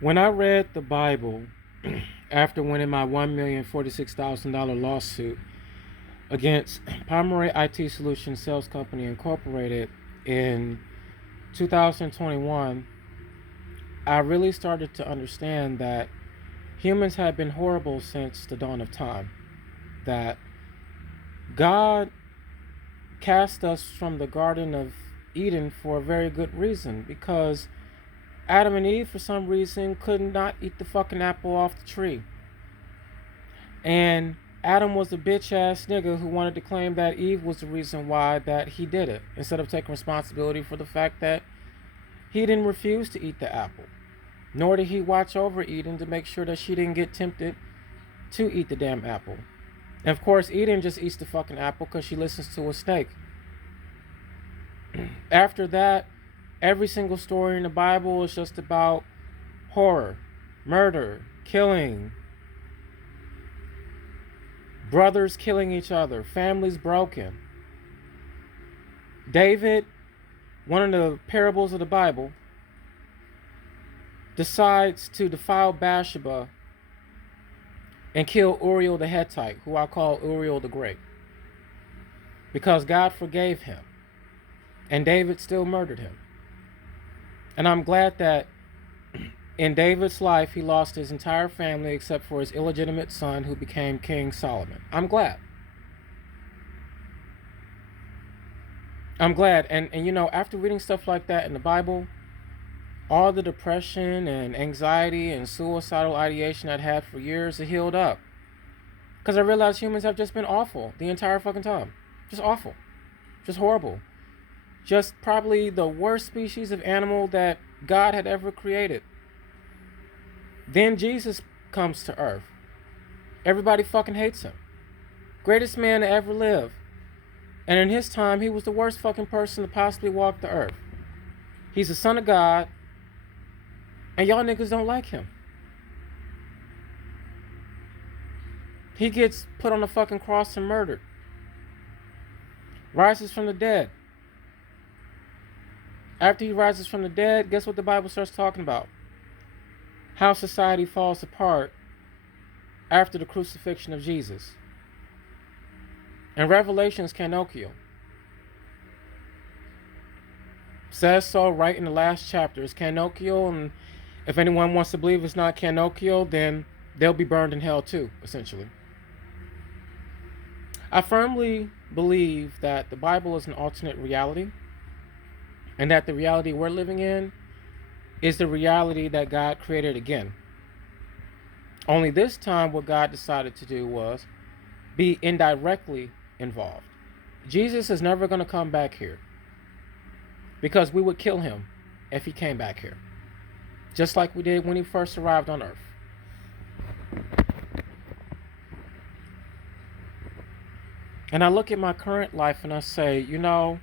When I read the Bible after winning my $1,046,000 lawsuit against Primary IT Solutions Sales Company Incorporated in 2021, I really started to understand that humans have been horrible since the dawn of time. That God cast us from the Garden of Eden for a very good reason, because Adam and Eve, for some reason, could not eat the fucking apple off the tree. And Adam was a bitch ass nigga who wanted to claim that Eve was the reason why that he did it, instead of taking responsibility for the fact that he didn't refuse to eat the apple. Nor did he watch over Eden to make sure that she didn't get tempted to eat the damn apple. And of course, Eden just eats the fucking apple because she listens to a snake. After that, every single story in the Bible is just about horror, murder, killing, brothers killing each other, families broken. David, one of the parables of the Bible, decides to defile Bathsheba and kill Uriel the Hittite, who I call Uriel the Great, because God forgave him and David still murdered him. And I'm glad that in David's life he lost his entire family except for his illegitimate son, who became King Solomon. I'm glad. And you know, after reading stuff like that in the Bible, all the depression and anxiety and suicidal ideation I'd had for years, it healed up. Because I realized humans have just been awful the entire fucking time. Just awful. Just horrible. Just probably the worst species of animal that God had ever created. Then Jesus comes to earth. Everybody fucking hates him. Greatest man to ever live. And in his time, he was the worst fucking person to possibly walk the earth. He's the son of God, and y'all niggas don't like him. He gets put on the fucking cross and murdered. Rises from the dead. After he rises from the dead, guess what the Bible starts talking about? How society falls apart after the crucifixion of Jesus. And Revelation's canonical. Says so right in the last chapter. It's canonical, and if anyone wants to believe it's not canonical, then they'll be burned in hell too, essentially. I firmly believe that the Bible is an alternate reality, and that the reality we're living in is the reality that God created again. Only this time what God decided to do was be indirectly involved. Jesus is never going to come back here, because we would kill him if he came back here, just like we did when he first arrived on earth. And I look at my current life and I say, you know,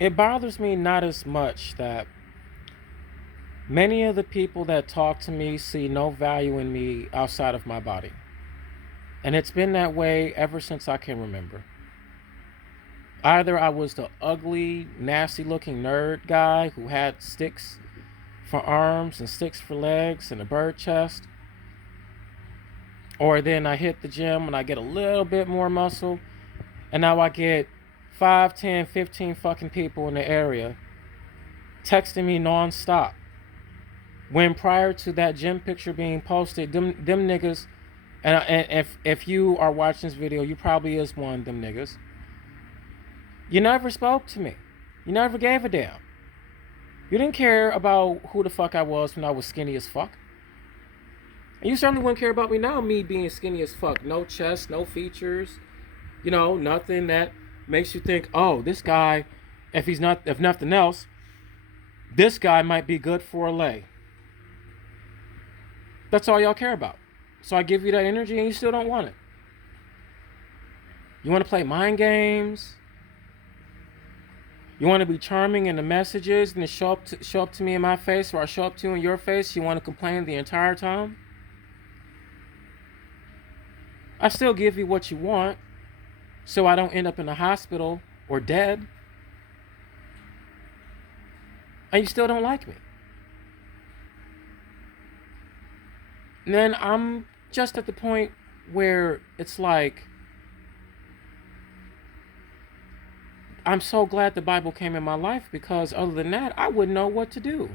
it bothers me not as much that many of the people that talk to me see no value in me outside of my body. And it's been that way ever since I can remember. Either I was the ugly, nasty-looking nerd guy who had sticks for arms and sticks for legs and a bird chest, or then I hit the gym and I get a little bit more muscle, and now I get 5, 10, 15 fucking people in the area texting me non-stop. When prior to that gym picture being posted, them niggas, and if you are watching this video, you probably is one of them niggas. You never spoke to me. You never gave a damn. You didn't care about who the fuck I was when I was skinny as fuck. And you certainly wouldn't care about me now, me being skinny as fuck. No chest, no features. You know, nothing that makes you think, oh, this guy, if nothing else, this guy might be good for a lay. That's all y'all care about. So I give you that energy and you still don't want it. You want to play mind games? You want to be charming in the messages and show up to me in my face, or I show up to you in your face? You want to complain the entire time? I still give you what you want, so I don't end up in the hospital or dead. And you still don't like me. And then I'm just at the point where it's like, I'm so glad the Bible came in my life, because other than that, I wouldn't know what to do.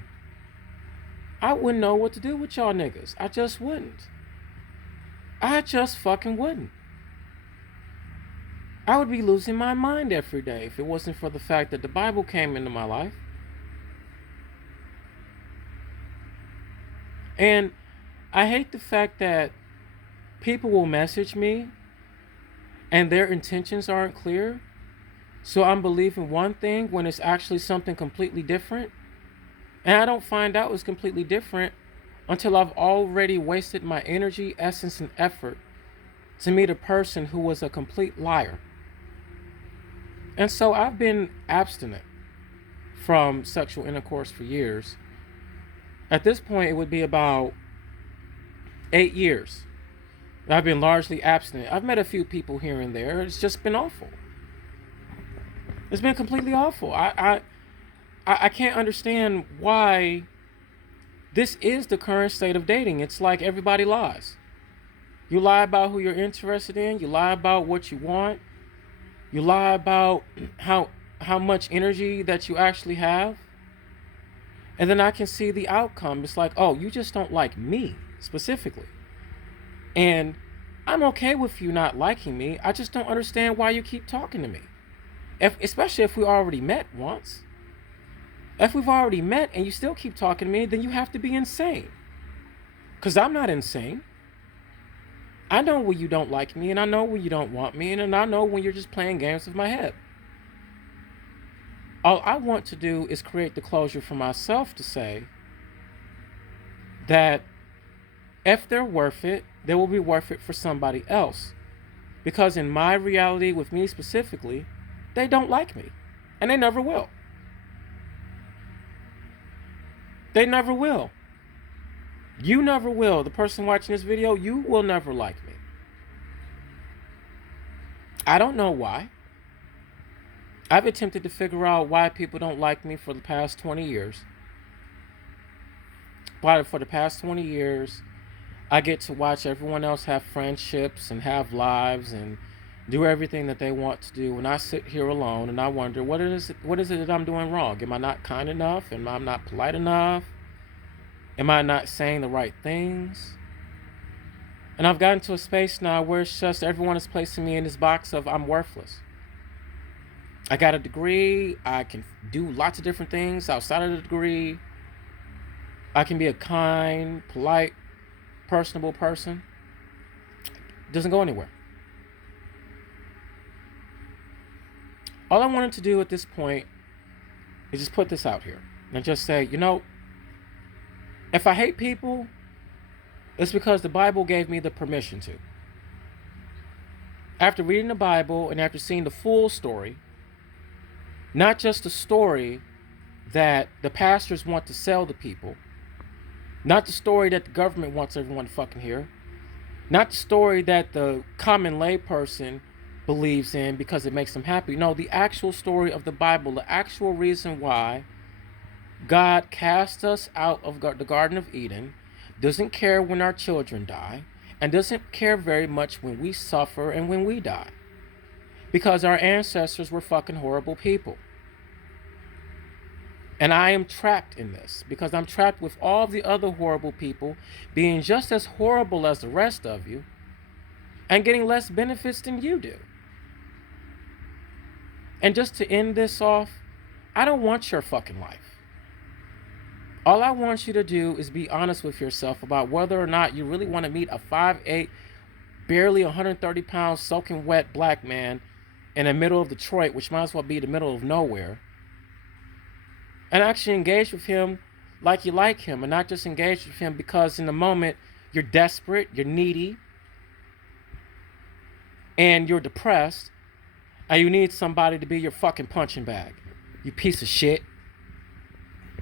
I wouldn't know what to do with y'all niggas. I just wouldn't. I just fucking wouldn't. I would be losing my mind every day if it wasn't for the fact that the Bible came into my life. And I hate the fact that people will message me and their intentions aren't clear. So I'm believing one thing when it's actually something completely different. And I don't find out it's completely different until I've already wasted my energy, essence, and effort to meet a person who was a complete liar. And so I've been abstinent from sexual intercourse for years. At this point, it would be about 8 years. I've been largely abstinent. I've met a few people here and there. It's just been awful. It's been completely awful. I can't understand why this is the current state of dating. It's like everybody lies. You lie about who you're interested in. You lie about what you want. You lie about how much energy that you actually have. And then I can see the outcome. It's like, oh, you just don't like me specifically. And I'm okay with you not liking me. I just don't understand why you keep talking to me. Especially if we already met once. If we've already met and you still keep talking to me, then you have to be insane. Because I'm not insane. I know when you don't like me, and I know when you don't want me, and I know when you're just playing games with my head. All I want to do is create the closure for myself to say that if they're worth it, they will be worth it for somebody else. Because in my reality, with me specifically, they don't like me. And they never will. They never will. You never will. The person watching this video, you will never like me. I don't know why. I've attempted to figure out why people don't like me for the past 20 years. But for the past 20 years, I get to watch everyone else have friendships and have lives and do everything that they want to do. And I sit here alone and I wonder, what is it that I'm doing wrong? Am I not kind enough? Am I not polite enough? Am I not saying the right things? And I've gotten to a space now where it's just everyone is placing me in this box of I'm worthless. I got a degree. I can do lots of different things outside of the degree. I can be a kind, polite, personable person. It doesn't go anywhere. All I wanted to do at this point is just put this out here and just say, if I hate people, it's because the Bible gave me the permission to. After reading the Bible and after seeing the full story, not just the story that the pastors want to sell to people, not the story that the government wants everyone to fucking hear, not the story that the common layperson believes in because it makes them happy. No, the actual story of the Bible, the actual reason why God cast us out of the Garden of Eden, doesn't care when our children die, and doesn't care very much when we suffer and when we die. Because our ancestors were fucking horrible people. And I am trapped in this because I'm trapped with all the other horrible people being just as horrible as the rest of you and getting less benefits than you do. And just to end this off, I don't want your fucking life. All I want you to do is be honest with yourself about whether or not you really want to meet a 5'8", barely 130 pounds, soaking wet black man in the middle of Detroit, which might as well be the middle of nowhere, and actually engage with him like you like him, and not just engage with him because in the moment you're desperate, you're needy, and you're depressed, and you need somebody to be your fucking punching bag. You piece of shit.